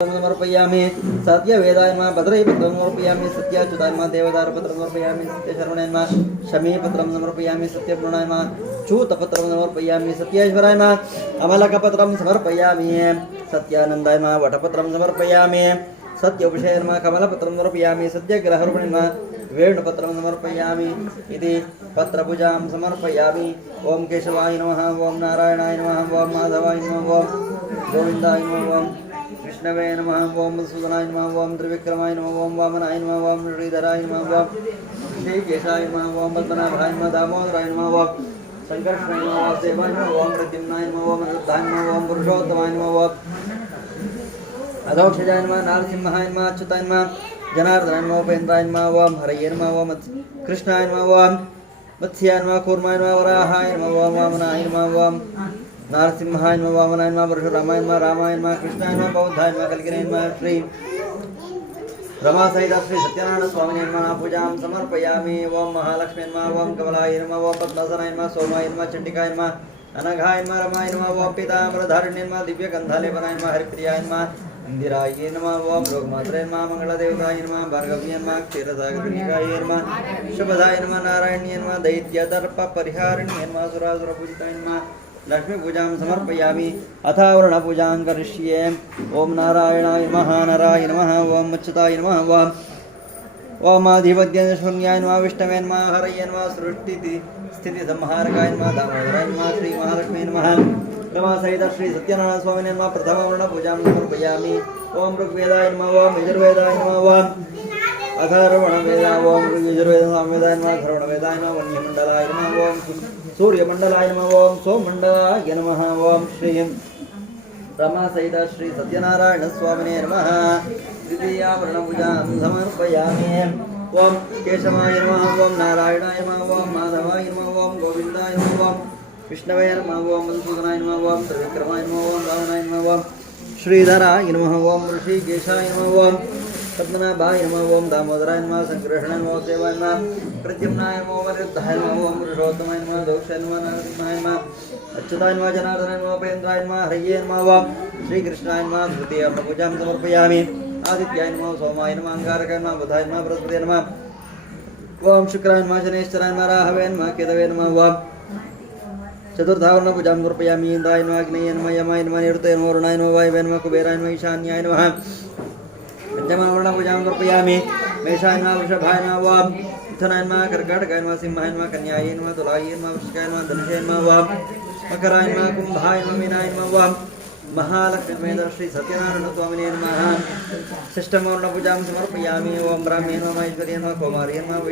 समर्पयामि सत्य वेदाय नमः भद्रै पत्रं समर्पयामि सत्याच्युताय नमः देवदार पत्रं समर्पयामि सत्यशरवणाय नमः शमी पत्रं समर्पयामि सत्यपूर्णाय नमः चूतपत्रं समर्पयामि सत्यैश्वराय नमः अमलकपत्रं समर्पयामि सत्यानन्दाय नमः वटपत्रं समर्पयामि सत्योपशय नमः कमलपत्रं समर्पयामि सत्यग्रहरुणे नमः वेणुपत्रं समर्पयामि इति पत्रपूजां समर्पयामि ओम केशवाय नमः ओम नारायणाय नमः ओम माधवाय नमः ओम गोविन्दाय नमः ओम विष्णवे नमः ओम मधुसूदनाय नमः ओम त्रिविक्रमाय नमः ओम वामनाय नमः ओम श्रीधराय नमः ओम श्रीकेशाय नमः ओम पद्मनाभाय नमः दामोदराय नमः ओम संकर्षणाय नमः ओम देवाय नमः ओम प्रद्युम्नाय नमः ओम अनिरुद्धाय नमः ओम पुरुषोत्तमाय नमः ओम अधोक्षजाय नमः नारसिंहाय नमः अच्युताय नमः जनार्दनाय नमः उपेन्द्राय नमः ओम हरये नमः ओम कृष्णाय नमः ओम मत्स्याय नमः कूर्माय नमः वराहाय नमः ओम वामनाय नमः ओम नारसिंहाय नमः वामनाय नमः परशुरामाय नमः रामाय नमः कृष्णाय नमः बौद्धाय नमः कल्किनाय नमः श्री रमासहित श्री सत्यनारायण स्वामिने नमः पूजां समर्पयामि ओम महालक्ष्मी नमः ओम कमलाय नमः ओम पद्मासनाय नमः सोमाय नमः चण्डिकाय नमः अनघाय नमः रमाय नमः ओम पीताम्बरधारिण्ये नमः दिव्यगन्धालेपनाय नमः हरिप्रियाय नमः इंदिराय नमः ओम लोकमात्रे नमः मंगलदेवताय नमः भार्गव्ये नमः क्षीरसागरकन्यकाय नमः शुभदाय नमः नारायण्ये नमः दैत्यदर्प परिहारिण्ये नमः सुरासुरपूजिताय नमः लक्ष्मी पूजां समर्पयामि अथावरण पूजां करिष्ये ओम नारायणाय नमः नराय नमः ओम अच्युताय नमः ओम आधिपत्येन शून्याय नमः विष्णवे नमः हरये नमः सृष्टि स्थिति संहारकाय नमः दामोदराय नमः श्री महालक्ष्मी नमः रमासहित श्री सत्यनारायण स्वामिने नमः प्रथमवर्ण पूजां समर्पयामि ओम ऋग्वेदाय नमः ओम यजुर्वेदाय नमः ओम अथर्वणवेदाय ओम यजुर्वेदाय नमः अथर्वणवेदाय नमः वन्यमण्डलाय नमः ओम सूर्यमण्डलाय नमः ओम सोममण्डलाय नमः ओम श्री रमासहित श्री सत्यनारायण स्वामिने नमः द्वितीयावरण पूजां समर्पयामि ओम केशवाय नमः ओम नारायणाय नमः ओम माधवाय नमः ओम गोविन्दाय नमः ओम विष्णवे नमः ओम मधुसूदनाय नमः ओम त्रिविक्रमाय नमः ओम रावणाय नमः ओम श्रीधराय नमः ओम ऋषिकेशाय नमः ओम पद्मनाभाय नमः ओम दामोदराय नमः संकर्षणाय नमः देवाय नमः प्रद्युम्नाय नमः ओम अनिरुद्धाय नमः ओम पुरुषोत्तमाय नमः दौक्षाय नमः नारसिंहाय नमः अच्युताय नमः जनार्दनाय नमः उपेन्द्राय नमः हरये नमः ओम श्रीकृष्णाय नमः तृतीयं पूजां समर्पयामि आदित्याय नमः सोमाय नमः अंगारकाय नमः बुधाय नमः बृहस्पतये नमः ओम शुक्राय नमः शनैश्चराय नमः राहवे नमः केतवे नमः ओम चतुर्थावरण पूजां समर्पयामि इंद्राय नमः अग्नये नमः यमाय नमः निरुताय नमः वरुणाय नमः वायवे नमः कुबेराय नमः ईशान्याय नमः पंचमवर्ण पूजां समर्पयामि मेषाय नमः वृषभाय नमः ओम मिथुनाय नमः कर्कटकाय नमः सिंहाय नमः कन्याय नमः तुलाय नमः वृश्चिकाय नमः धनुषाय नमः ओम मकराय नमः कुंभाय नमः मीनाय नमः ओम महालक्ष्मी श्री सत्यनारायण स्वामिने नमः षष्ठमवर्ण पूजां समर्पयामि ओम ब्राह्मणे नमः ऐश्वर्ये नमः कौमार्ये नमः